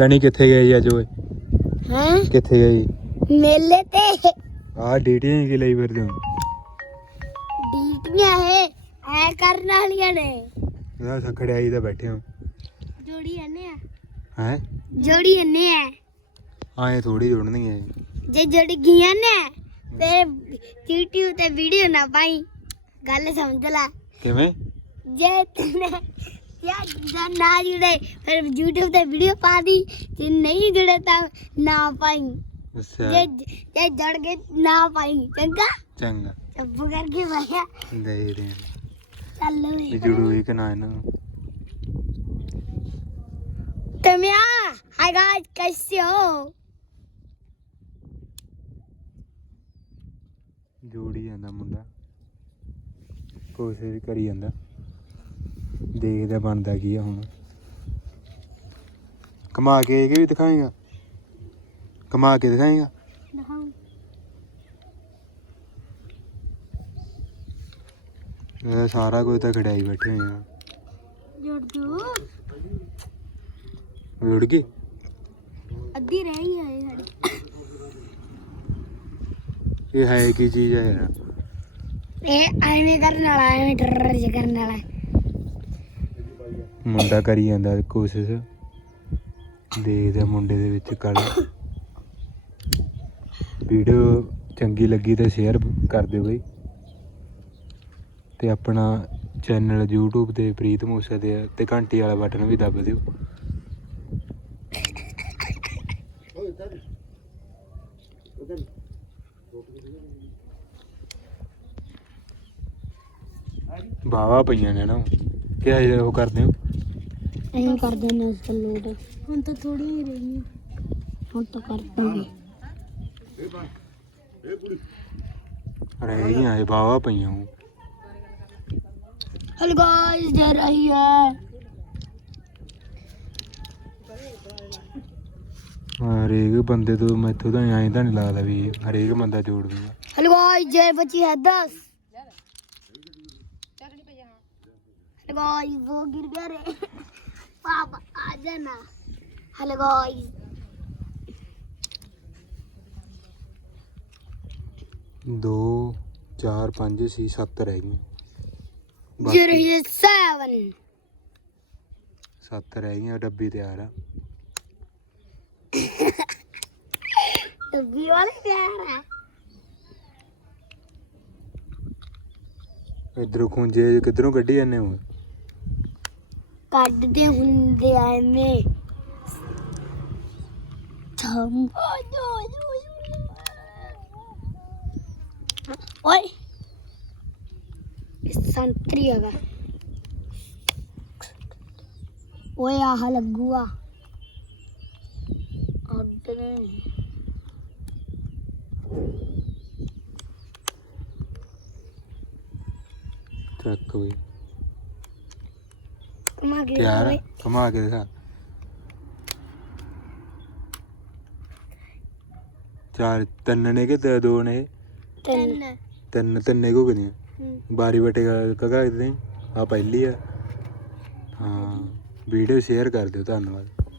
ਤਣੀ ਕਿੱਥੇ ਗਏ ਜੀ ਅੱਜ ਓਏ? ਹੈ? ਕਿੱਥੇ ਗਏ ਜੀ ਮੇਲੇ ਤੇ। ਆਹ ਡੀਟੀਆਂ ਕੀ ਲਈ ਫਿਰਦੇ ਹੋ? ਡੀਟੀਆਂ ਹੈ ਐ ਕਰਨ ਵਾਲੀਆਂ ਨੇ। ਇਹਦਾ ਸਖੜਿਆਈ ਤਾਂ ਬੈਠੇ ਹੋ। ਜੋੜੀ ਇਹਨੇ ਆ। ਹੈ? ਜੋੜੀ ਇਹਨੇ ਆ। ਆਏ ਥੋੜੀ ਜੁੜਨਗੀਆਂ ਜੇ ਜੁੜ ਗਈਆਂ ਨੇ ਤੇ YouTube ਤੇ ਵੀਡੀਓ ਨਾ ਪਾਈ। ਗੱਲ ਸਮਝ ਲੈ। ਕਿਵੇਂ? ਜੇ ਤਨੇ ਯਾ ਜਾਂ ਨਾ ਜੁੜੇ। ਫਿਰ YouTube ਤੇ ਵੀਡੀਓ ਪਾ ਦੀ। ਜੇ ਨਹੀਂ ਜੁੜੇ ਤਾਂ ਨਾ ਪਾਈ। ਅੱਛਾ। ਜੇ ਜੇ ਜੜ ਕੇ ਨਾ ਪਾਈ। ਚੰਗਾ? ਚੰਗਾ। ਚੁੱਪ ਕਰਕੇ ਬਹਿਆ ਦੇ ਰਹੇ ਚੱਲ ਵੀ ਓਏ ਜੁੜੂਗੀ ਕਿ ਨਾ ਇਹਨਾਂ ਨੂੰ? ਤਮਿਆ ਹਾਈ ਗਾਇਸ ਕੈਸੇ ਹੋ? ਜੋੜੀ ਜਾਂਦਾ ਮੁੰਡਾ। ਕੋਸ਼ਿਸ਼ ਕਰੀ ਜਾਂਦਾ। ਦੇਖਦਾ ਬਣਦਾ ਕੀ ਆ ਹੁਣ। ਕਮਾ ਕੇ ਇਹ ਵੀ ਦਿਖਾਏਗਾ। ਕਮਾ ਕੇ ਦਿਖਾਏਗਾ। ਦਿਖਾਉ ਇਹ ਸਾਰਾ ਕੁਝ ਤਾਂ ਖੜਾਈ ਬੈਠੇ ਹੋਏ ਆ। ਜੁੜ ਜੂ ਉੜ ਗਏ ਅੱਧੀ ਰਹਿ ਗਈ ਹੈ ਸਾਡੀ। ਇਹ ਹੈ ਕੀ ਚੀਜ਼ ਹੈ ਯਾਰ ਇਹ ਐਵੇਂ ਕਰਨ ਵਾਲਾ ਐਵੇਂ ਡਰ ਕਰਨ ਵਾਲਾ। ਮੁੰਡਾ ਕਰੀ ਜਾਂਦਾ ਕੋਸ਼ਿਸ਼। ਦੇਖਦੇ ਮੁੰਡੇ ਦੇ ਵਿੱਚ ਕਲ। ਵੀਡੀਓ ਚੰਗੀ ਲੱਗੀ ਤਾਂ ਸ਼ੇਅਰ ਕਰ ਦਿਓ ਬਈ। ਤੇ ਆਪਣਾ ਚੈਨਲ YouTube ਤੇ ਪ੍ਰੀਤ ਮੂਸਾ ਦੇ ਤੇ ਘੰਟੀ ਵਾਲਾ ਬਟਨ ਵੀ ਦੱਬ ਦਿਓ। ਬਾਵਾ ਪਈਆਂ ਨੇ ਨਾ ਕਿ ਹਜੇ ਉਹ ਕਰਦੇ ਹੋ ਐਂ ਕਰ ਦੇਣਾ ਸਲੂਟ ਹੁਣ ਤਾਂ ਥੋੜੀ ਹੀ ਰਹੀ ਹੈ ਹੁਣ ਤਾਂ ਕਰ ਦਾਂਗੇ ਰਹਿ ਗਈਆਂ ਇਹ ਬਾਵਾ ਪਈਆਂ ਉਹ हेलो गाइस दे रही है ਹਰੇਕ ਬੰਦੇ ਤੋਂ ਮੈਥੋਂ ਤਾਂ ਐਂ ਤਾਂ ਨਹੀਂ ਲੱਗਦਾ ਵੀ ਹਰੇਕ ਬੰਦਾ ਜੋੜ ਦੂਗਾ हेलो गाइस जे बची है दस गाइस वो गिर गया रे पापा आ जाना हेलो गाइस ਦੋ ਚਾਰ ਪੰਜ ਛੇ ਸੱਤ ਰਹਿ ਗਈਆਂ ये ਬਾਕੀ रही है सेवन ਸੱਤ ਰਹਿ ਗਈਆਂ ਡੱਬੀ ਤਿਆਰ ਆ डब्बी वाले प्यार है ਇਧਰੋਂ ਖੁੰਝੇ ਕਿੱਧਰੋਂ ਕੱਢੀ ਜਾਂਦੇ ਹੋ ਕੱਢਦੇ ਹੁੰਦੇ ਆ ਐਵੇਂ। ਥੰਮ ਓਏ। ਸੰਤਰੀ ਹੈਗਾ। ਓਏ ਆਹ ਲੱਗੂਆ। ਅੱਡਨੇ ਚੱਕ ਬਈ ਕਮਾ ਕੇ ਤਿਆਰ ਘੁਮਾ ਕੇ ਦਿਖਾ। ਚਾਰ ਤਿੰਨ ਨੇ ਕਿ ਦ- ਦੋ ਨੇ? ਤਿੰਨ। ਤਿੰਨ। ਤਿੰਨੇ ਕੋ ਹੂੰ। ਬਾਰੀ ਬਟੇ ਕਗਾ ਦੇ ਆ ਪਹਿਲੀ ਆ। ਹਾਂ ਵੀਡੀਓ ਸ਼ੇਅਰ ਕਰ ਦਿਓ ਧੰਨਵਾਦ।